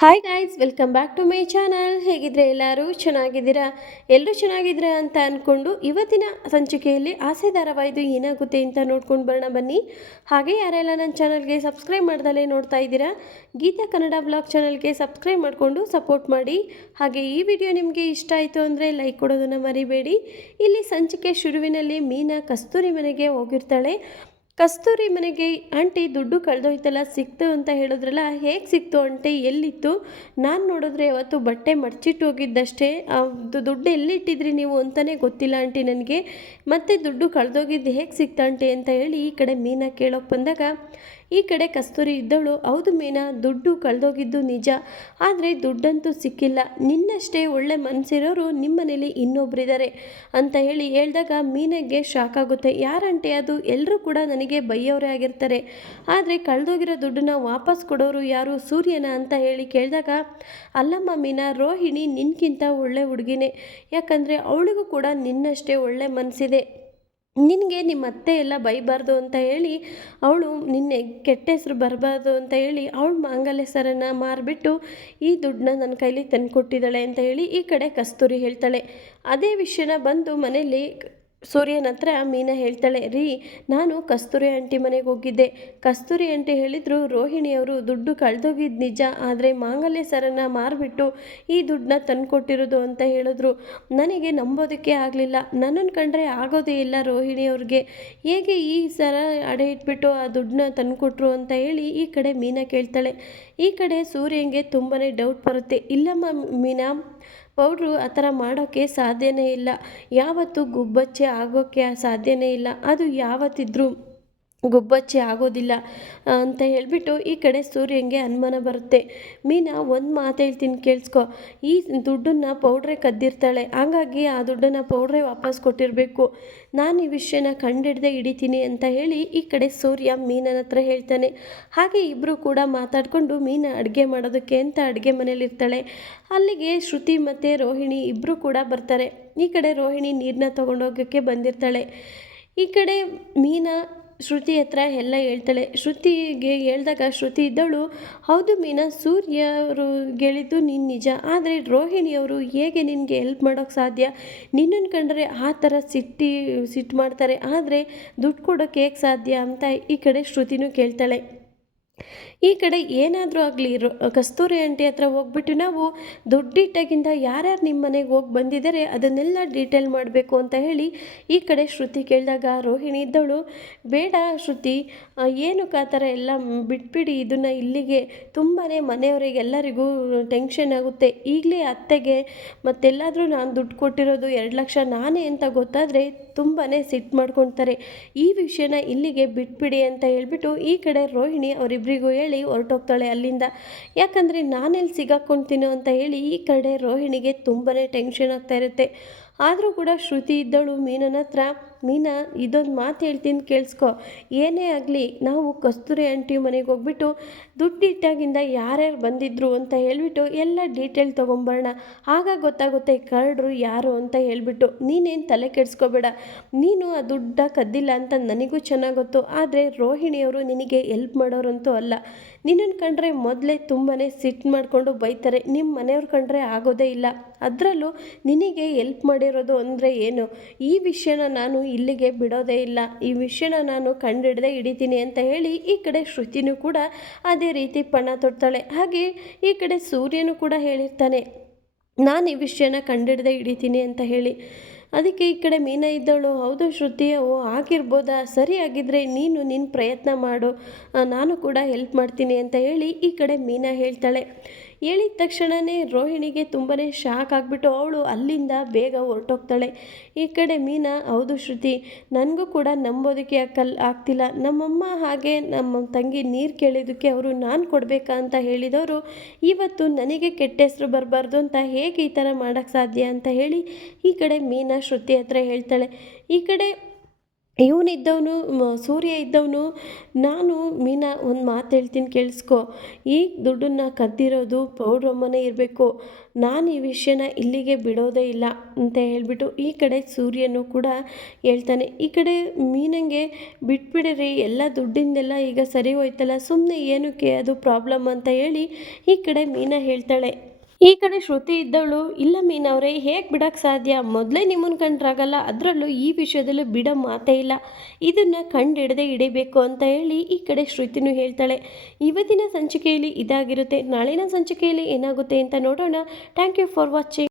Hi guys welcome back to my channel ಹೇಗಿದ್ರೆ ಎಲ್ಲರೂ ಚೆನ್ನಾಗಿದ್ದೀರಾ? ಎಲ್ಲರೂ ಚೆನ್ನಾಗಿದ್ದೀರಾ ಅಂತ ಅಂದ್ಕೊಂಡು ಇವತ್ತಿನ ಸಂಚಿಕೆಯಲ್ಲಿ ಆಸೆ ಧಾರಾವಾಹಿದು ಏನಾಗುತ್ತೆ ಅಂತ ನೋಡ್ಕೊಂಡು ಬರೋಣ ಬನ್ನಿ. ಹಾಗೆ ಯಾರೆಲ್ಲ ನನ್ನ ಚಾನಲ್ಗೆ ಸಬ್ಸ್ಕ್ರೈಬ್ ಮಾಡ್ದಲೇ ನೋಡ್ತಾ ಇದ್ದೀರಾ, ಗೀತಾ ಕನ್ನಡ ಬ್ಲಾಗ್ ಚಾನಲ್ಗೆ ಸಬ್ಸ್ಕ್ರೈಬ್ ಮಾಡಿಕೊಂಡು ಸಪೋರ್ಟ್ ಮಾಡಿ. ಹಾಗೆ ಈ ವಿಡಿಯೋ ನಿಮಗೆ ಇಷ್ಟ ಆಯಿತು ಅಂದರೆ ಲೈಕ್ ಕೊಡೋದನ್ನು ಮರಿಬೇಡಿ. ಇಲ್ಲಿ ಸಂಚಿಕೆ ಶುರುವಿನಲ್ಲಿ ಮೀನಾ ಕಸ್ತೂರಿ ಮನೆಗೆ ಹೋಗಿರ್ತಾಳೆ. ಕಸ್ತೂರಿ ಮನೆಗೆ ಆಂಟಿ ದುಡ್ಡು ಕಳೆದೋಯ್ತಲ್ಲ, ಸಿಕ್ತು ಅಂತ ಹೇಳಿದ್ರಲ್ಲ, ಹೇಗೆ ಸಿಕ್ತು ಆಂಟಿ, ಎಲ್ಲಿತ್ತು? ನಾನು ನೋಡಿದ್ರೆ ಅವತ್ತು ಬಟ್ಟೆ ಮಡಚಿಟ್ಟು ಹೋಗಿದ್ದಷ್ಟೇ. ಅದು ದುಡ್ಡು ಎಲ್ಲಿಟ್ಟಿದ್ರಿ ನೀವು ಅಂತಲೇ ಗೊತ್ತಿಲ್ಲ ಆಂಟಿ ನನಗೆ. ಮತ್ತೆ ದುಡ್ಡು ಕಳೆದೋಗಿದ್ದು ಹೇಗೆ ಸಿಕ್ತು ಆಂಟಿ ಅಂತ ಹೇಳಿ ಈ ಕಡೆ ಮೀನಾ ಕೇಳೋಕ್ಕೆ ಬಂದಾಗ ಈ ಕಡೆ ಕಸ್ತೂರಿ ಇದ್ದವಳು, ಹೌದು ಮೀನಾ, ದುಡ್ಡು ಕಳೆದೋಗಿದ್ದು ನಿಜ. ಆದರೆ ದುಡ್ಡಂತೂ ಸಿಕ್ಕಿಲ್ಲ. ನಿನ್ನಷ್ಟೇ ಒಳ್ಳೆ ಮನಸ್ಸಿರೋರು ನಿಮ್ಮನೇಲಿ ಇನ್ನೊಬ್ಬರಿದ್ದಾರೆ ಅಂತ ಹೇಳಿ ಹೇಳಿದಾಗ ಮೀನಾಗೆ ಶಾಕ್ ಆಗುತ್ತೆ. ಯಾರಂಟೆ ಅದು? ಎಲ್ಲರೂ ಕೂಡ ನನಗೆ ಬೈಯೋರೇ ಆಗಿರ್ತಾರೆ. ಆದರೆ ಕಳೆದೋಗಿರೋ ದುಡ್ಡನ್ನ ವಾಪಸ್ ಕೊಡೋರು ಯಾರು? ಸೂರ್ಯನ? ಅಂತ ಹೇಳಿ ಕೇಳಿದಾಗ, ಅಲ್ಲಮ್ಮ ಮೀನಾ, ರೋಹಿಣಿ ನಿನ್ಗಿಂತ ಒಳ್ಳೆ ಹುಡುಗಿನೇ. ಯಾಕಂದರೆ ಅವಳಿಗೂ ಕೂಡ ನಿನ್ನಷ್ಟೇ ಒಳ್ಳೆ ಮನಸ್ಸಿದೆ ನಿನಗೆ ನಿಮ್ಮ ಅತ್ತೆ ಎಲ್ಲ ಬೈಬಾರ್ದು ಅಂತ ಹೇಳಿ ಅವಳು ನಿನ್ನೆ ಕೆಟ್ಟ ಹೆಸರು ಬರಬಾರ್ದು ಅಂತ ಹೇಳಿ ಅವಳು ಮಾಂಗಲ್ಯ ಸರನ್ನ ಮಾರಿಬಿಟ್ಟು ಈ ದುಡ್ಡನ್ನ ನನ್ನ ಕೈಲಿ ತಂದುಕೊಟ್ಟಿದ್ದಾಳೆ ಅಂತ ಹೇಳಿ ಈ ಕಡೆ ಕಸ್ತೂರಿ ಹೇಳ್ತಾಳೆ. ಅದೇ ವಿಷಯನ ಬಂದು ಮನೇಲಿ ಸೂರ್ಯನ ಹತ್ರ ಮೀನಾ ಹೇಳ್ತಾಳೆ, ರೀ, ನಾನು ಕಸ್ತೂರಿ ಆಂಟಿ ಮನೆಗೆ ಹೋಗಿದ್ದೆ. ಕಸ್ತೂರಿ ಆಂಟಿ ಹೇಳಿದರು ರೋಹಿಣಿಯವರು ದುಡ್ಡು ಕಳೆದೋಗಿದ್ದು ನಿಜ, ಆದರೆ ಮಾಂಗಲ್ಯ ಸರನ್ನು ಮಾರಿಬಿಟ್ಟು ಈ ದುಡ್ಡನ್ನ ತಂದುಕೊಟ್ಟಿರೋದು ಅಂತ ಹೇಳಿದ್ರು. ನನಗೆ ನಂಬೋದಕ್ಕೆ ಆಗಲಿಲ್ಲ. ನನ್ನನ್ನು ಕಂಡ್ರೆ ಆಗೋದೇ ಇಲ್ಲ ರೋಹಿಣಿಯವ್ರಿಗೆ ಹೇಗೆ ಈ ಸರ ಅಡೆ ಇಟ್ಬಿಟ್ಟು ಆ ದುಡ್ಡನ್ನ ತಂದುಕೊಟ್ರು ಅಂತ ಹೇಳಿ ಈ ಕಡೆ ಮೀನಾ ಕೇಳ್ತಾಳೆ. ಈ ಕಡೆ ಸೂರ್ಯಂಗೆ ತುಂಬಾ ಡೌಟ್ ಬರುತ್ತೆ. ಇಲ್ಲಮ್ಮ ಮೀನಾ ಪೌಡ್ರು ಆ ಥರ ಮಾಡೋಕ್ಕೆ ಸಾಧ್ಯನೇ ಇಲ್ಲ. ಯಾವತ್ತೂ ಗುಬ್ಬಚ್ಚೆ ಆಗೋಕ್ಕೆ ಸಾಧ್ಯನೇ ಇಲ್ಲ. ಅದು ಯಾವತ್ತಿದ್ರೂ ಗುಬ್ಬಚ್ಚೆ ಆಗೋದಿಲ್ಲ ಅಂತ ಹೇಳಿಬಿಟ್ಟು ಈ ಕಡೆ ಸೂರ್ಯಂಗೆ ಅನುಮಾನ ಬರುತ್ತೆ. ಮೀನಾ ಒಂದು ಮಾತು ಹೇಳ್ತೀನಿ ಕೇಳಿಸ್ಕೊ. ಈ ದುಡ್ಡನ್ನು ಪೌಡ್ರೇ ಕದ್ದಿರ್ತಾಳೆ. ಹಾಗಾಗಿ ಆ ದುಡ್ಡನ್ನು ಪೌಡ್ರೇ ವಾಪಸ್ ಕೊಟ್ಟಿರಬೇಕು. ನಾನು ಈ ವಿಷಯನ ಕಂಡಿಡ್ದೆ ಹಿಡಿತೀನಿ ಅಂತ ಹೇಳಿ ಈ ಕಡೆ ಸೂರ್ಯ ಮೀನನ ಹತ್ರ ಹೇಳ್ತಾನೆ. ಹಾಗೆ ಇಬ್ಬರು ಕೂಡ ಮಾತಾಡಿಕೊಂಡು ಮೀನ ಅಡುಗೆ ಮಾಡೋದಕ್ಕೆ ಅಂತ ಅಡುಗೆ ಮನೇಲಿರ್ತಾಳೆ. ಅಲ್ಲಿಗೆ ಶ್ರುತಿ ಮತ್ತು ರೋಹಿಣಿ ಇಬ್ಬರು ಕೂಡ ಬರ್ತಾರೆ. ಈ ಕಡೆ ರೋಹಿಣಿ ನೀರನ್ನ ತೊಗೊಂಡೋಗೋಕ್ಕೆ ಬಂದಿರ್ತಾಳೆ. ಈ ಕಡೆ ಮೀನಾ ಶ್ರುತಿ ಹತ್ರ ಎಲ್ಲ ಹೇಳ್ತಾಳೆ. ಶ್ರುತಿಗೆ ಹೇಳ್ದಾಗ ಶ್ರುತಿ ಇದ್ದವಳು ಹೌದು ಮೀನಾ ಸೂರ್ಯವರು ನಿನ್ನ ನೀನು ನಿಜ. ಆದರೆ ರೋಹಿಣಿಯವರು ಹೇಗೆ ನಿನಗೆ ಹೆಲ್ಪ್ ಮಾಡೋಕ್ಕೆ ಸಾಧ್ಯ? ನಿನ್ನನ್ನು ಕಂಡ್ರೆ ಆ ಥರ ಸಿಟ್ಟಿ ಸಿಟ್ಟು ಮಾಡ್ತಾರೆ. ಆದರೆ ದುಡ್ಡು ಕೊಡೋಕ್ಕೆ ಹೇಗೆ ಸಾಧ್ಯ? ಅಂತ ಈ ಕಡೆ ಶ್ರುತಿನೂ ಕೇಳ್ತಾಳೆ. ಈ ಕಡೆ ಏನಾದರೂ ಆಗಲಿ ಕಸ್ತೂರಿ ಆಂಟಿ ಹತ್ರ ಹೋಗ್ಬಿಟ್ಟು ನಾವು ದುಡ್ಡಿಟ್ಟಾಗಿಂದ ಯಾರ್ಯಾರು ನಿಮ್ಮ ಮನೆಗೆ ಹೋಗಿ ಬಂದಿದ್ದಾರೆ ಅದನ್ನೆಲ್ಲ ಡೀಟೇಲ್ ಮಾಡಬೇಕು ಅಂತ ಹೇಳಿ ಈ ಕಡೆ ಶ್ರುತಿ ಕೇಳಿದಾಗ ರೋಹಿಣಿ ಇದ್ದವಳು ಬೇಡ ಶ್ರುತಿ ಏನಕ್ಕೆ ಆ ಥರ ಎಲ್ಲ ಬಿಟ್ಬಿಡಿ, ಇದನ್ನು ಇಲ್ಲಿಗೆ ತುಂಬಾ ಮನೆಯವರಿಗೆಲ್ಲರಿಗೂ ಟೆನ್ಷನ್ ಆಗುತ್ತೆ. ಈಗಲೇ ಅತ್ತೆಗೆ ಮತ್ತೆಲ್ಲಾದರೂ ನಾನು ದುಡ್ಡು ಕೊಟ್ಟಿರೋದು ಎರಡು ಲಕ್ಷ ನಾನೇ ಅಂತ ಗೊತ್ತಾದರೆ ತುಂಬಾ ಸಿಟ್ಟು ಮಾಡ್ಕೊತಾರೆ ಈ ವಿಷಯನ ಇಲ್ಲಿಗೆ ಬಿಟ್ಬಿಡಿ ಅಂತ ಹೇಳಿಬಿಟ್ಟು ಈ ಕಡೆ ರೋಹಿಣಿ ಅವರಿಬ್ಬರಿಗೂ ಹೇಳಿ ಹೊರಟೋಗ್ತಾಳೆ ಅಲ್ಲಿಂದ. ಯಾಕಂದರೆ ನಾನೆಲ್ಲಿ ಸಿಗಾಕೊಂತೀನೋ ಅಂತ ಹೇಳಿ ಈ ಕಡೆ ರೋಹಿಣಿಗೆ ತುಂಬಾ ಟೆನ್ಷನ್ ಆಗ್ತಾ ಇರುತ್ತೆ. ಆದರೂ ಕೂಡ ಶ್ರುತಿ ಇದ್ದಳು ಮೀನನ ಹತ್ರ. ಮೀನಾ, ಇದೊಂದು ಮಾತು ಹೇಳ್ತೀನಿ ಕೇಳಿಸ್ಕೊ. ಏನೇ ಆಗಲಿ, ನಾವು ಕಸ್ತೂರಿ ಆಂಟಿ ಮನೆಗೆ ಹೋಗ್ಬಿಟ್ಟು ದುಡ್ಡಿಟ್ಟಾಗಿಂದ ಯಾರ್ಯಾರು ಬಂದಿದ್ರು ಅಂತ ಹೇಳಿಬಿಟ್ಟು ಎಲ್ಲ ಡೀಟೇಲ್ ತೊಗೊಂಬರೋಣ. ಆಗ ಗೊತ್ತಾಗುತ್ತೆ ಕರ್ಡ್ರು ಯಾರು ಅಂತ ಹೇಳಿಬಿಟ್ಟು. ನೀನೇನು ತಲೆ ಕೆಡಿಸ್ಕೋಬೇಡ. ನೀನು ಆ ದುಡ್ಡ ಕದ್ದಿಲ್ಲ ಅಂತ ನನಗೂ ಚೆನ್ನಾಗಿ ಗೊತ್ತು. ಆದರೆ ರೋಹಿಣಿಯವರು ನಿನಗೆ ಎಲ್ಪ್ ಮಾಡೋರಂತೂ ಅಲ್ಲ. ನಿನ್ನನ್ನು ಕಂಡ್ರೆ ಮೊದಲೇ ತುಂಬಾ ಸಿಟ್ಟು ಮಾಡಿಕೊಂಡು ಬೈತಾರೆ. ನಿಮ್ಮ ಮನೆಯವ್ರು ಕಂಡ್ರೆ ಆಗೋದೇ ಇಲ್ಲ. ಅದರಲ್ಲೂ ನಿನಗೆ ಎಲ್ಪ್ ಮಾಡಿರೋದು ಅಂದರೆ ಏನು? ಈ ವಿಷಯನ ನಾನು ಇಲ್ಲಿಗೆ ಬಿಡೋದೇ ಇಲ್ಲ. ಈ ವಿಷಯನ ನಾನು ಕಂಡಿಡ್ದೆ ಹಿಡಿತೀನಿ ಅಂತ ಹೇಳಿ ಈ ಕಡೆ ಶ್ರುತಿನೂ ಕೂಡ ಅದೇ ರೀತಿ ಪಣ ತೊಡ್ತಾಳೆ. ಹಾಗೆ ಈ ಕಡೆ ಸೂರ್ಯನು ಕೂಡ ಹೇಳಿರ್ತಾನೆ, ನಾನು ಈ ವಿಷಯನ ಕಂಡಿಡ್ದೆ ಹಿಡಿತೀನಿ ಅಂತ ಹೇಳಿ. ಅದಕ್ಕೆ ಈ ಕಡೆ ಮೀನಾ ಇದ್ದಳು, ಹೌದು ಶ್ರುತಿ ಓ ಆಗಿರ್ಬೋದಾ? ಸರಿ ಆಗಿದ್ರೆ ನೀನು ನಿನ್ನ ಪ್ರಯತ್ನ ಮಾಡು. ನಾನು ಕೂಡ ಹೆಲ್ಪ್ ಮಾಡ್ತೀನಿ ಅಂತ ಹೇಳಿ ಈ ಕಡೆ ಮೀನಾ ಹೇಳ್ತಾಳೆ. ಹೇಳಿದ ತಕ್ಷಣವೇ ರೋಹಿಣಿಗೆ ತುಂಬಾ ಶಾಕ್ ಆಗಿಬಿಟ್ಟು ಅವಳು ಅಲ್ಲಿಂದ ಬೇಗ ಹೊರಟೋಗ್ತಾಳೆ. ಈ ಕಡೆ ಮೀನಾ, ಹೌದು ಶ್ರುತಿ, ನನಗೂ ಕೂಡ ನಂಬೋದಕ್ಕೆ ಕಲ್ ಆಗ್ತಿಲ್ಲ. ನಮ್ಮಮ್ಮ ಹಾಗೆ ನಮ್ಮ ತಂಗಿ ನೀರು ಕೇಳಿದ್ದಕ್ಕೆ ಅವರು ನಾನು ಕೊಡಬೇಕಾ ಅಂತ ಹೇಳಿದವರು, ಇವತ್ತು ನನಗೆ ಕೆಟ್ಟ ಹೆಸರು ಬರಬಾರ್ದು ಅಂತ ಹೇಗೆ ಈ ಥರ ಮಾಡೋಕ್ಕೆ ಸಾಧ್ಯ? ಅಂತ ಹೇಳಿ ಈ ಕಡೆ ಮೀನಾ ಶ್ರುತಿ ಹತ್ರ ಹೇಳ್ತಾಳೆ. ಈ ಕಡೆ ಇವನಿದ್ದವನು ಸೂರ್ಯ ಇದ್ದವನು, ನಾನು ಮೀನಾ ಒಂದು ಮಾತು ಹೇಳ್ತೀನಿ ಕೇಳಿಸ್ಕೊ. ಈ ದುಡ್ಡನ್ನು ಕದ್ದಿರೋದು ಪೌಡ್ರಮ್ಮನೇ ಇರಬೇಕು. ನಾನು ಈ ವಿಷಯನ ಇಲ್ಲಿಗೆ ಬಿಡೋದೇ ಇಲ್ಲ ಅಂತ ಹೇಳಿಬಿಟ್ಟು ಈ ಕಡೆ ಸೂರ್ಯನು ಕೂಡ ಹೇಳ್ತಾನೆ. ಈ ಕಡೆ ಮೀನಂಗೆ, ಬಿಟ್ಬಿಡ್ರಿ, ಎಲ್ಲ ದುಡ್ಡಿಂದೆಲ್ಲ ಈಗ ಸರಿ ಹೋಯ್ತಲ್ಲ ಸುಮ್ಮನೆ ಏನಕ್ಕೆ ಅದು ಪ್ರಾಬ್ಲಮ್ ಅಂತ ಹೇಳಿ ಈ ಕಡೆ ಮೀನಾ ಹೇಳ್ತಾಳೆ. ಈ ಕಡೆ ಶ್ರುತಿ ಇದ್ದವಳು ಇಲ್ಲ ಮೀನವ್ರೆ ಹೇಗೆ ಬಿಡೋಕ್ಕೆ ಸಾಧ್ಯ? ಮೊದಲೇ ನಿಮ್ಮನ್ನು ಕಂಡ್ರಾಗಲ್ಲ, ಅದರಲ್ಲೂ ಈ ವಿಷಯದಲ್ಲೂ ಬಿಡೋ ಮಾತೇ ಇಲ್ಲ. ಇದನ್ನು ಕಂಡು ಹಿಡದೆ ಹಿಡಿಬೇಕು ಅಂತ ಹೇಳಿ ಈ ಕಡೆ ಶ್ರುತಿನೂ ಹೇಳ್ತಾಳೆ. ಇವತ್ತಿನ ಸಂಚಿಕೆಯಲ್ಲಿ ಇದಾಗಿರುತ್ತೆ. ನಾಳಿನ ಸಂಚಿಕೆಯಲ್ಲಿ ಏನಾಗುತ್ತೆ ಅಂತ ನೋಡೋಣ. Thank you for watching